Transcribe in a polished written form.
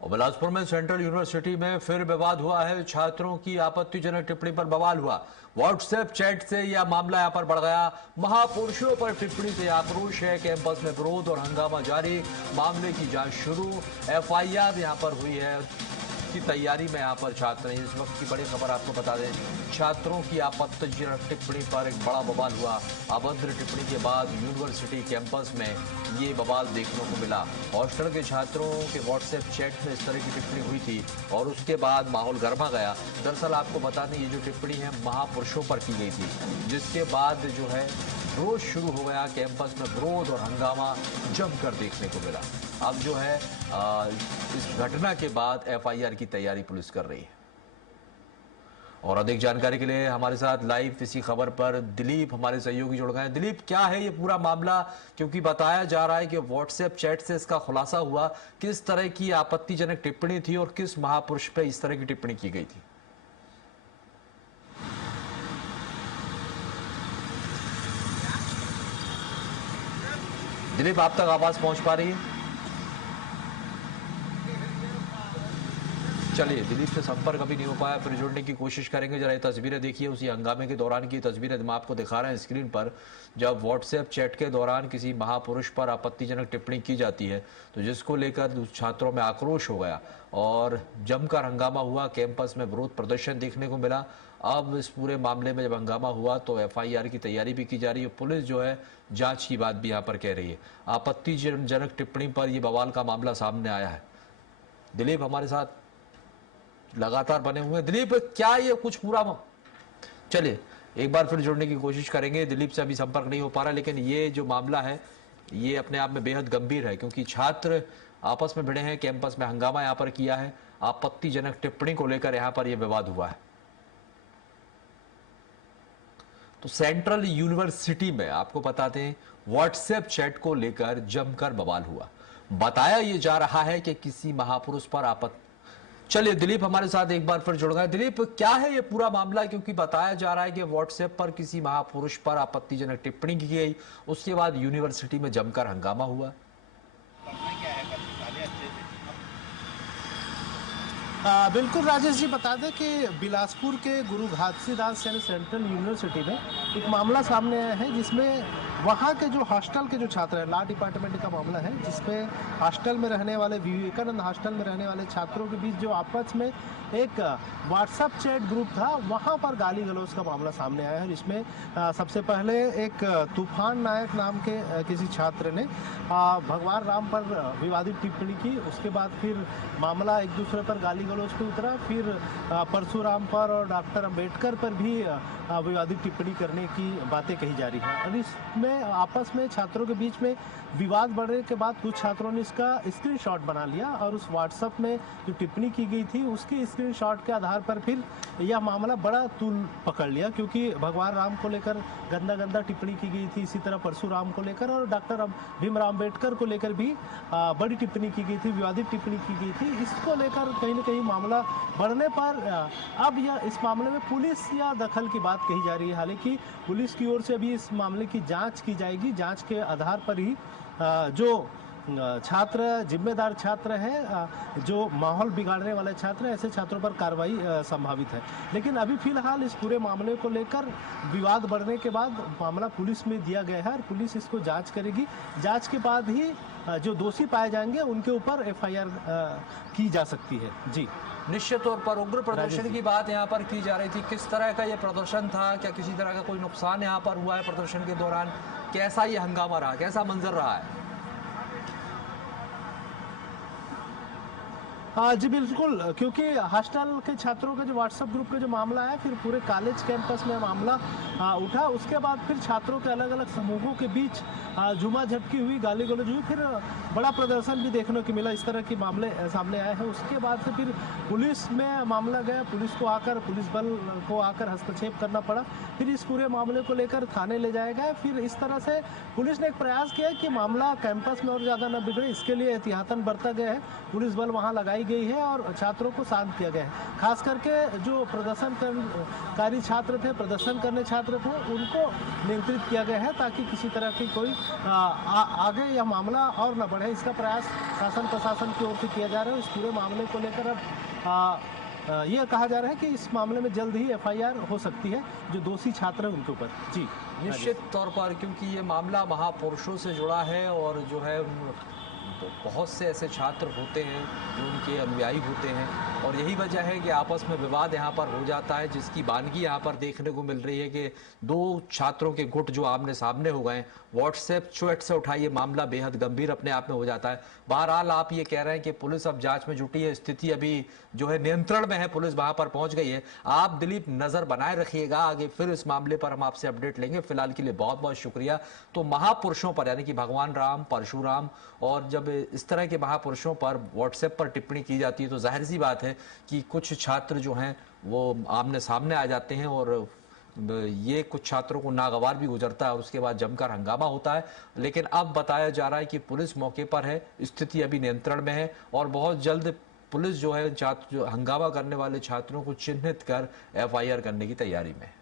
और बिलासपुर में central university में फिर विवाद हुआ है। छात्रों की आपत्तिजनक टिप्पणी पर बवाल हुआ। व्हाट्सएप चैट से यह मामला यहां पर बढ़ गया। महापुरुषों पर टिप्पणी से आक्रोश है। कैंपस में विरोध और हंगामा जारी। मामले की जांच शुरू। एफआईआर यहां पर हुई है की तैयारी में यहां पर छात्र हैं। इस वक्त की बड़ी खबर आपको बता दें, छात्रों की आपत्तिजनक टिप्पणी पर एक बड़ा बवाल हुआ। अभद्र टिप्पणी के बाद यूनिवर्सिटी कैंपस में ये बवाल देखने को मिला। हॉस्टल के छात्रों के व्हाट्सएप चैट में इस तरह की टिप्पणी हुई थी और उसके बाद माहौल गर्मा गया। दरअसल आपको बता दें, ये जो टिप्पणी है महापुरुषों पर की गई थी, जिसके बाद जो है विरोध शुरू हो गया। कैंपस में विरोध और हंगामा जमकर देखने को मिला। अब जो है इस घटना के बाद एफआईआर की तैयारी पुलिस कर रही है। और अधिक जानकारी के लिए हमारे साथ लाइव इसी खबर पर दिलीप हमारे सहयोगी जुड़ गए हैं। दिलीप, क्या है ये पूरा मामला? क्योंकि बताया जा रहा है कि व्हाट्सएप चैट से इसका खुलासा हुआ। किस तरह की आपत्तिजनक टिप्पणी थी और किस महापुरुष पे इस तरह की टिप्पणी की गई थी? दिलीप, आप तक आवाज पहुंच पा रही है? चलिए, दिलीप से संपर्क अभी नहीं हो पाया, फिर जुड़ने की कोशिश करेंगे। जरा ये तस्वीरें देखिए, उसी हंगामे के दौरान की तस्वीरें हम आपको दिखा रहे हैं स्क्रीन पर। जब व्हाट्सएप चैट के दौरान किसी महापुरुष पर आपत्तिजनक टिप्पणी की जाती है तो जिसको लेकर छात्रों में आक्रोश हो गया और जमकर हंगामा हुआ। कैंपस में विरोध प्रदर्शन देखने को मिला। अब इस पूरे मामले में जब हंगामा हुआ तो एफआईआर की तैयारी भी की जा रही है। पुलिस जो है जांच की बात भी यहाँ पर कह रही है। आपत्तिजनक टिप्पणी पर यह बवाल का मामला सामने आया है। दिलीप हमारे साथ लगातार बने हुए हैं। दिलीप, क्या ये कुछ पूरा चलिए एक बार फिर जुड़ने की कोशिश करेंगे। दिलीप से अभी संपर्क नहीं हो पा रहा, लेकिन ये जो मामला है ये अपने आप में बेहद गंभीर है, क्योंकि छात्र आपस में भिड़े हैं। कैंपस में हंगामा यहां पर किया है। आपत्तिजनक टिप्पणी को लेकर यहां पर यह विवाद हुआ है। तो सेंट्रल यूनिवर्सिटी में आपको बता दें, व्हाट्सएप चैट को लेकर जमकर बवाल हुआ। बताया यह जा रहा है कि किसी महापुरुष पर आपत्ति। चलिए, दिलीप हमारे साथ एक बार फिर जुड़ गए। दिलीप, क्या है ये पूरा मामला? क्योंकि बताया जा रहा है कि व्हाट्सएप पर किसी महापुरुष पर आपत्तिजनक टिप्पणी की गई, उसके बाद यूनिवर्सिटी में जमकर हंगामा हुआ। बिल्कुल राजेश जी, बता दें कि बिलासपुर के गुरु घासीदास यानी सेंट्रल यूनिवर्सिटी में एक मामला सामने आया है, जिसमें वहाँ के जो हॉस्टल के जो छात्र हैं, लॉ डिपार्टमेंट का मामला है, जिसमें हॉस्टल में रहने वाले, विवेकानंद हॉस्टल में रहने वाले छात्रों के बीच जो आपस में एक व्हाट्सएप चैट ग्रुप था, वहाँ पर गाली गलौज का मामला सामने आया है। इसमें सबसे पहले एक तूफान नायक नाम के किसी छात्र ने भगवान राम पर विवादित टिप्पणी की। उसके बाद फिर मामला एक दूसरे पर गाली गलौज पे उतरा। फिर परशुराम पर और डॉक्टर अंबेडकर पर भी विवादित टिप्पणी करने की बातें कही जा रही है। और इसमें आपस में छात्रों के बीच में विवाद बढ़ने के बाद कुछ छात्रों ने इसका स्क्रीनशॉट बना लिया और उस व्हाट्सएप में जो टिप्पणी की गई थी उसके स्क्रीनशॉट के आधार पर फिर यह मामला बड़ा तूल पकड़ लिया, क्योंकि भगवान राम को लेकर गंदा गंदा टिप्पणी की गई थी। इसी तरह परशुराम को लेकर और डॉक्टर भीमराव अम्बेडकर को लेकर भी बड़ी टिप्पणी की गई थी, विवादित टिप्पणी की गई थी। इसको लेकर कहीं न कहीं मामला बढ़ने पर अब यह इस मामले में पुलिस या दखल की बात कही जा रही है। हालांकि पुलिस की ओर से अभी इस मामले की जांच की जाएगी। जांच के आधार पर ही जो छात्र जिम्मेदार छात्र हैं, जो माहौल बिगाड़ने वाले छात्र हैं, ऐसे छात्रों पर कार्रवाई संभावित है। लेकिन अभी फिलहाल इस पूरे मामले को लेकर विवाद बढ़ने के बाद मामला पुलिस में दिया गया है और पुलिस इसको जांच करेगी। जांच के बाद ही जो दोषी पाए जाएंगे उनके ऊपर एफआईआर की जा सकती है। जी, निश्चित तौर पर उग्र प्रदर्शन की बात यहाँ पर की जा रही थी। किस तरह का ये प्रदर्शन था? क्या किसी तरह का कोई नुकसान यहाँ पर हुआ है प्रदर्शन के दौरान? कैसा ये हंगामा रहा, कैसा मंजर रहा है? जी बिल्कुल, क्योंकि हॉस्टल के छात्रों के जो व्हाट्सएप ग्रुप का जो मामला है, फिर पूरे कॉलेज कैंपस में मामला उठा। उसके बाद फिर छात्रों के अलग अलग समूहों के बीच जुमा झटकी हुई, गाली गलौज हुई, फिर बड़ा प्रदर्शन भी देखने को मिला। इस तरह के मामले सामने आए हैं। उसके बाद से फिर पुलिस में मामला गया, पुलिस बल को आकर हस्तक्षेप करना पड़ा। फिर इस पूरे मामले को लेकर थाने ले जाया गया। फिर इस तरह से पुलिस ने एक प्रयास किया कि मामला कैंपस में और ज़्यादा न बिगड़े, इसके लिए एहतियातन बरता गया है। पुलिस बल वहाँ लगाई गई है और छात्रों को शांत किया गया है। खास करके जो प्रदर्शनकारी छात्र थे, प्रदर्शन करने छात्र थे, उनको नियंत्रित किया गया है ताकि किसी तरह की कोई आगे यह मामला और न बढ़े। इसका प्रयास शासन प्रशासन की ओर से किया जा रहा है। इस पूरे मामले को लेकर अब यह कहा जा रहा है कि इस मामले में जल्द ही एफआईआर हो सकती है जो दोषी छात्र है उनके ऊपर। जी, निश्चित तौर पर, क्योंकि ये मामला महापुरुषों से जुड़ा है और जो है बहुत से ऐसे छात्र होते हैं जो उनके अनुयायी होते हैं और यही वजह है कि आपस में विवाद यहाँ पर हो जाता है, जिसकी वानगी यहाँ पर देखने को मिल रही है कि दो छात्रों के गुट जो आमने सामने हो गए, व्हाट्सएप चैट से उठा ये मामला बेहद गंभीर अपने आप में हो जाता है। बहरहाल आप ये कह रहे हैं कि पुलिस अब जांच में जुटी है, स्थिति अभी जो है नियंत्रण में है, पुलिस वहां पर पहुंच गई है। आप दिलीप नजर बनाए रखिएगा, आगे फिर इस मामले पर हम आपसे अपडेट लेंगे। फिलहाल के लिए बहुत बहुत शुक्रिया। तो महापुरुषों पर यानी कि भगवान राम, परशुराम और जब इस तरह के महापुरुषों पर व्हाट्सएप पर टिप्पणी की जाती है तो जाहिर सी बात है कि कुछ छात्र जो हैं वो आमने सामने आ जाते हैं और ये कुछ छात्रों को नागवार भी गुजरता है और उसके बाद जमकर हंगामा होता है। लेकिन अब बताया जा रहा है कि पुलिस मौके पर है, स्थिति अभी नियंत्रण में है और बहुत जल्द पुलिस जो है छात्र जो हंगामा करने वाले छात्रों को चिन्हित कर एफआईआर करने की तैयारी में है।